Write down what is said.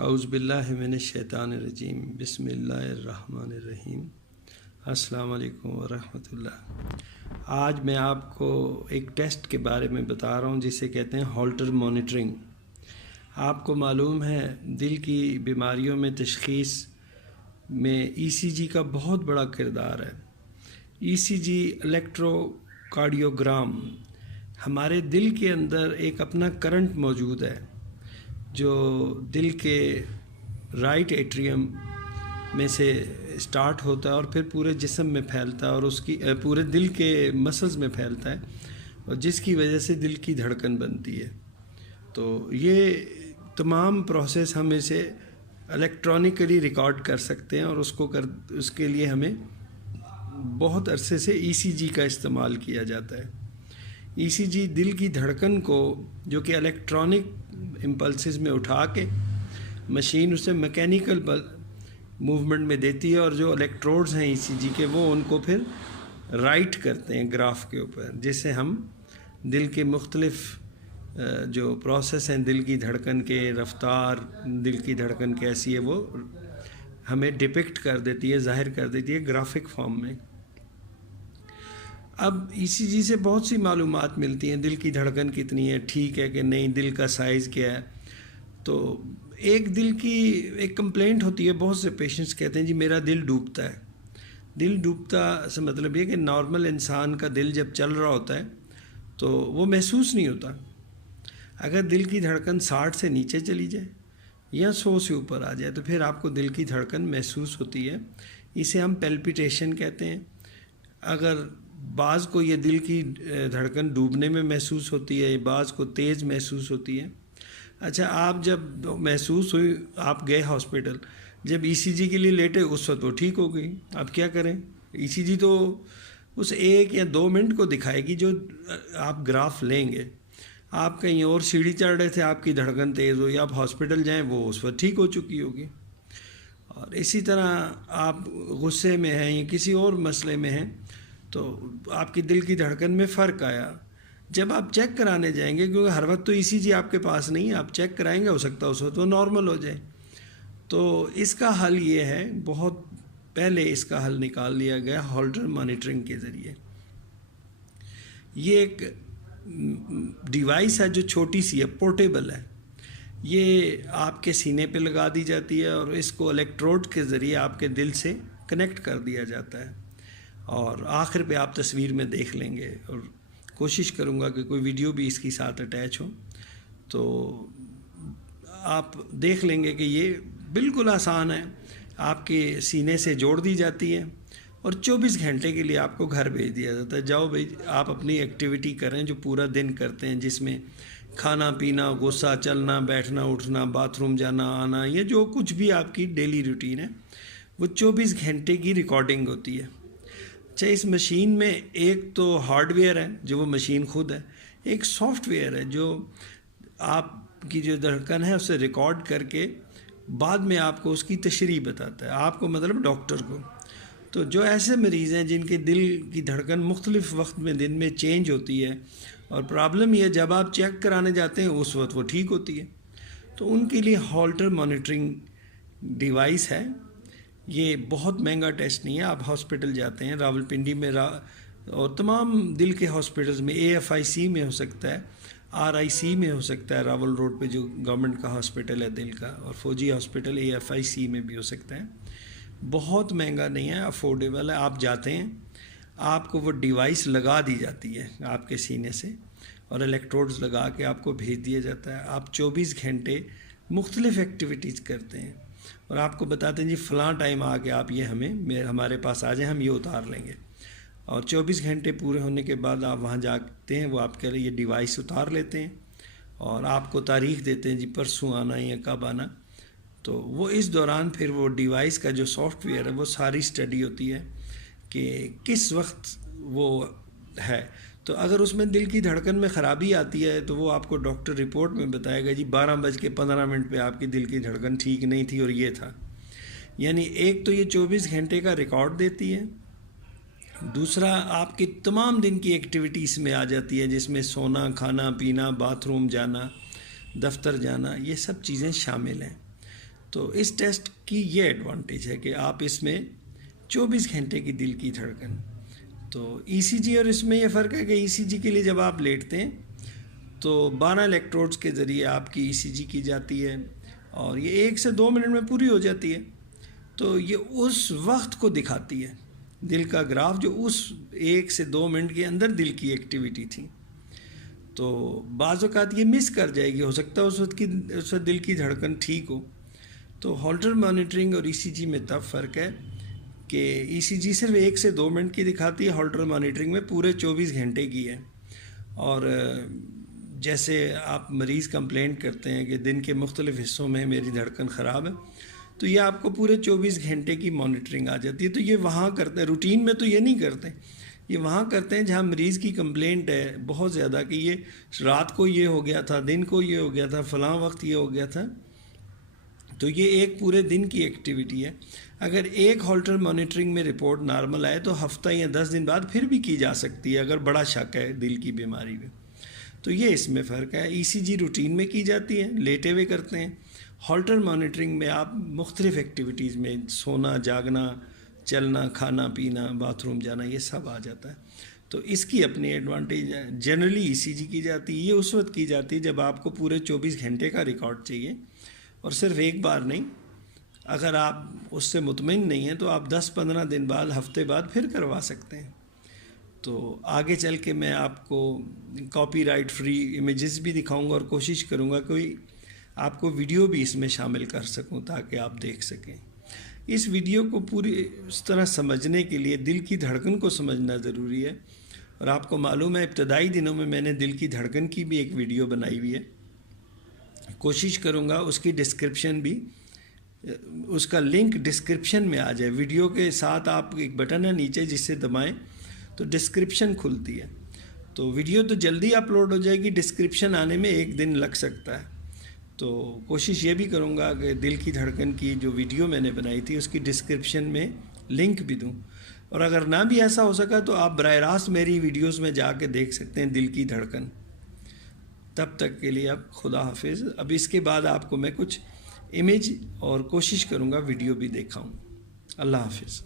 اعوذ باللہ من الشیطان الرجیم بسم اللہ الرحمن الرحیم۔ السلام علیکم ورحمۃ اللہ۔ آج میں آپ کو ایک ٹیسٹ کے بارے میں بتا رہا ہوں جسے کہتے ہیں ہالٹر مانیٹرنگ۔ آپ کو معلوم ہے دل کی بیماریوں میں تشخیص میں ای سی جی کا بہت بڑا کردار ہے۔ ای سی جی الیکٹرو کارڈیوگرام، ہمارے دل کے اندر ایک اپنا کرنٹ موجود ہے جو دل کے رائٹ ایٹریم میں سے سٹارٹ ہوتا ہے اور پھر پورے جسم میں پھیلتا ہے اور اس کی پورے دل کے مسلز میں پھیلتا ہے اور جس کی وجہ سے دل کی دھڑکن بنتی ہے۔ تو یہ تمام پروسیس ہم اسے الیکٹرانکلی ریکارڈ کر سکتے ہیں اور اس کے لیے ہمیں بہت عرصے سے ای سی جی کا استعمال کیا جاتا ہے۔ ای سی جی دل کی دھڑکن کو جو کہ الیکٹرانک امپلسز میں اٹھا کے مشین اسے میکینیکل موومنٹ میں دیتی ہے اور جو الیکٹروڈز ہیں ای سی جی کے وہ ان کو پھر رائٹ کرتے ہیں گراف کے اوپر، جس سے ہم دل کے مختلف جو پروسیس ہیں دل کی دھڑکن کے رفتار، دل کی دھڑکن کیسی ہے وہ ہمیں ڈپکٹ کر دیتی ہے، ظاہر کر دیتی ہے گرافک فارم میں۔ اب ای سی جی سے بہت سی معلومات ملتی ہیں، دل کی دھڑکن کتنی ہے، ٹھیک ہے کہ نہیں، دل کا سائز کیا ہے۔ تو ایک دل کی ایک کمپلینٹ ہوتی ہے، بہت سے پیشنٹس کہتے ہیں جی میرا دل ڈوبتا ہے۔ دل ڈوبتا سے مطلب یہ کہ نارمل انسان کا دل جب چل رہا ہوتا ہے تو وہ محسوس نہیں ہوتا۔ اگر دل کی دھڑکن 60 سے نیچے چلی جائے یا 100 سے اوپر آ جائے تو پھر آپ کو دل کی دھڑکن محسوس ہوتی ہے، اسے ہم پیلپیٹیشن کہتے ہیں۔ اگر بعض کو یہ دل کی دھڑکن ڈوبنے میں محسوس ہوتی ہے، بعض کو تیز محسوس ہوتی ہے۔ اچھا، آپ جب محسوس ہوئی آپ گئے ہاسپٹل، جب ای سی جی کے لیے لیٹے اس وقت وہ ٹھیک ہو گئی، آپ کیا کریں؟ ای سی جی تو اس 1 یا 2 منٹ کو دکھائے گی جو آپ گراف لیں گے۔ آپ کہیں اور سیڑھی چڑھ رہے تھے، آپ کی دھڑکن تیز ہوئی، آپ ہاسپٹل جائیں وہ اس وقت ٹھیک ہو چکی ہوگی۔ اور اسی طرح آپ غصے میں ہیں یا کسی اور مسئلے میں ہیں تو آپ کی دل کی دھڑکن میں فرق آیا، جب آپ چیک کرانے جائیں گے، کیونکہ ہر وقت تو ای سی جی آپ کے پاس نہیں ہے، آپ چیک کرائیں گے، ہو سکتا ہے اس وقت وہ نارمل ہو جائے۔ تو اس کا حل یہ ہے، بہت پہلے اس کا حل نکال لیا گیا ہالٹر مانیٹرنگ کے ذریعے۔ یہ ایک ڈیوائس ہے جو چھوٹی سی ہے، پورٹیبل ہے، یہ آپ کے سینے پہ لگا دی جاتی ہے اور اس کو الیکٹروڈ کے ذریعے آپ کے دل سے کنیکٹ کر دیا جاتا ہے اور آخر پہ آپ تصویر میں دیکھ لیں گے، اور کوشش کروں گا کہ کوئی ویڈیو بھی اس کے ساتھ اٹیچ ہو تو آپ دیکھ لیں گے کہ یہ بالکل آسان ہے، آپ کے سینے سے جوڑ دی جاتی ہے اور 24 گھنٹے کے لیے آپ کو گھر بھیج دیا جاتا ہے۔ جاؤ بھائی آپ اپنی ایکٹیویٹی کریں جو پورا دن کرتے ہیں، جس میں کھانا پینا، غصہ، چلنا، بیٹھنا، اٹھنا، باتھ روم جانا آنا، یہ جو کچھ بھی آپ کی ڈیلی روٹین ہے وہ 24 گھنٹے کی ریکارڈنگ ہوتی ہے۔ اچھا، اس مشین میں ایک تو ہارڈ ویئر ہے جو وہ مشین خود ہے، ایک سافٹ ویئر ہے جو آپ کی جو دھڑکن ہے اسے ریکارڈ کر کے بعد میں آپ کو اس کی تشریح بتاتا ہے، آپ کو مطلب ڈاکٹر کو۔ تو جو ایسے مریض ہیں جن کے دل کی دھڑکن مختلف وقت میں دن میں چینج ہوتی ہے اور پرابلم یہ جب آپ چیک کرانے جاتے ہیں اس وقت وہ ٹھیک ہوتی ہے، تو ان کے لیے ہالٹر مانیٹرنگ ڈیوائس ہے۔ یہ بہت مہنگا ٹیسٹ نہیں ہے، آپ ہاسپٹل جاتے ہیں راولپنڈی میں اور تمام دل کے ہاسپٹلز میں، اے ایف آئی سی میں ہو سکتا ہے، آر آئی سی میں ہو سکتا ہے، راول روڈ پہ جو گورنمنٹ کا ہاسپٹل ہے دل کا، اور فوجی ہاسپٹل اے ایف آئی سی میں بھی ہو سکتا ہے۔ بہت مہنگا نہیں ہے، افورڈیبل ہے۔ آپ جاتے ہیں، آپ کو وہ ڈیوائس لگا دی جاتی ہے آپ کے سینے سے اور الیکٹروڈز لگا کے آپ کو بھیج دیا جاتا ہے۔ آپ 24 گھنٹے مختلف ایکٹیویٹیز کرتے ہیں اور آپ کو بتاتے ہیں جی فلاں ٹائم آ کے آپ یہ ہمارے پاس آ جائیں، ہم یہ اتار لیں گے، اور 24 گھنٹے پورے ہونے کے بعد آپ وہاں جاتے ہیں، وہ آپ کے لیے یہ ڈیوائس اتار لیتے ہیں اور آپ کو تاریخ دیتے ہیں جی پرسوں آنا یا کب آنا۔ تو وہ اس دوران پھر وہ ڈیوائس کا جو سافٹ ویئر ہے وہ ساری اسٹڈی ہوتی ہے کہ کس وقت وہ ہے۔ تو اگر اس میں دل کی دھڑکن میں خرابی آتی ہے تو وہ آپ کو ڈاکٹر رپورٹ میں بتائے گا جی 12:15 پہ آپ کی دل کی دھڑکن ٹھیک نہیں تھی اور یہ تھا۔ یعنی ایک تو یہ 24 گھنٹے کا ریکارڈ دیتی ہے، دوسرا آپ کی تمام دن کی ایکٹیویٹیز میں آ جاتی ہے، جس میں سونا، کھانا پینا، باتھ روم جانا، دفتر جانا، یہ سب چیزیں شامل ہیں۔ تو اس ٹیسٹ کی یہ ایڈوانٹیج ہے کہ آپ اس میں 24 گھنٹے کی دل کی دھڑکن. تو ای سی جی اور اس میں یہ فرق ہے کہ ای سی جی کے لیے جب آپ لیٹتے ہیں تو 12 الیکٹروڈز کے ذریعے آپ کی ای سی جی کی جاتی ہے اور یہ 1 سے 2 منٹ میں پوری ہو جاتی ہے. تو یہ اس وقت کو دکھاتی ہے دل کا گراف جو اس 1 سے 2 منٹ کے اندر دل کی ایکٹیویٹی تھی. تو بعض اوقات یہ مس کر جائے گی، ہو سکتا ہے اس وقت دل کی دھڑکن ٹھیک ہو. تو ہولٹر مانیٹرنگ اور ای سی جی میں تب فرق ہے کہ ای سی جی صرف 1 سے 2 منٹ کی دکھاتی ہے، ہولٹر مانیٹرنگ میں پورے 24 گھنٹے کی ہے. اور جیسے آپ مریض کمپلینٹ کرتے ہیں کہ دن کے مختلف حصوں میں میری دھڑکن خراب ہے، تو یہ آپ کو پورے 24 گھنٹے کی مانیٹرنگ آ جاتی ہے. تو یہ وہاں کرتے ہیں، روٹین میں تو یہ نہیں کرتے، یہ وہاں کرتے ہیں جہاں مریض کی کمپلینٹ ہے بہت زیادہ کہ یہ رات کو یہ ہو گیا تھا، دن کو یہ ہو گیا تھا، فلاں وقت یہ ہو گیا تھا. تو یہ ایک پورے دن کی ایکٹیویٹی ہے. اگر ایک ہولٹر مانیٹرنگ میں رپورٹ نارمل آئے تو ہفتہ یا 10 دن بعد پھر بھی کی جا سکتی ہے اگر بڑا شک ہے دل کی بیماری میں. تو یہ اس میں فرق ہے. ای سی جی روٹین میں کی جاتی ہے، لیٹے ہوئے کرتے ہیں. ہولٹر مانیٹرنگ میں آپ مختلف ایکٹیویٹیز میں سونا، جاگنا، چلنا، کھانا پینا، باتھ روم جانا، یہ سب آ جاتا ہے. تو اس کی اپنی ایڈوانٹیج ہے. جنرلی ای سی جی کی جاتی ہے، یہ اس وقت کی جاتی ہے جب آپ کو پورے 24 گھنٹے کا ریکارڈ چاہیے اور صرف ایک بار نہیں. اگر آپ اس سے مطمئن نہیں ہیں تو آپ 10-15 دن بعد، ہفتے بعد پھر کروا سکتے ہیں. تو آگے چل کے میں آپ کو کاپی رائٹ فری امیجز بھی دکھاؤں گا اور کوشش کروں گا کوئی آپ کو ویڈیو بھی اس میں شامل کر سکوں تاکہ آپ دیکھ سکیں. اس ویڈیو کو پوری اس طرح سمجھنے کے لیے دل کی دھڑکن کو سمجھنا ضروری ہے. اور آپ کو معلوم ہے ابتدائی دنوں میں نے دل کی دھڑکن کی بھی ایک ویڈیو بنائی ہوئی ہے. کوشش کروں گا اس کی ڈسکرپشن بھی، اس کا لنک ڈسکرپشن میں آ جائے. ویڈیو کے ساتھ آپ ایک بٹن ہے نیچے جس سے دبائیں تو ڈسکرپشن کھلتی ہے. تو ویڈیو تو جلدی اپلوڈ ہو جائے گی، ڈسکرپشن آنے میں 1 دن لگ سکتا ہے. تو کوشش یہ بھی کروں گا کہ دل کی دھڑکن کی جو ویڈیو میں نے بنائی تھی اس کی ڈسکرپشن میں لنک بھی دوں. اور اگر نہ بھی ایسا ہو سکا تو آپ براہ راست میری ویڈیوز میں جا کے دیکھ سکتے ہیں دل کی دھڑکن. تب تک کے لیے اب خدا حافظ. اب اس کے بعد آپ کو میں کچھ امیج اور کوشش کروں گا ویڈیو بھی دکھاؤں. اللہ حافظ.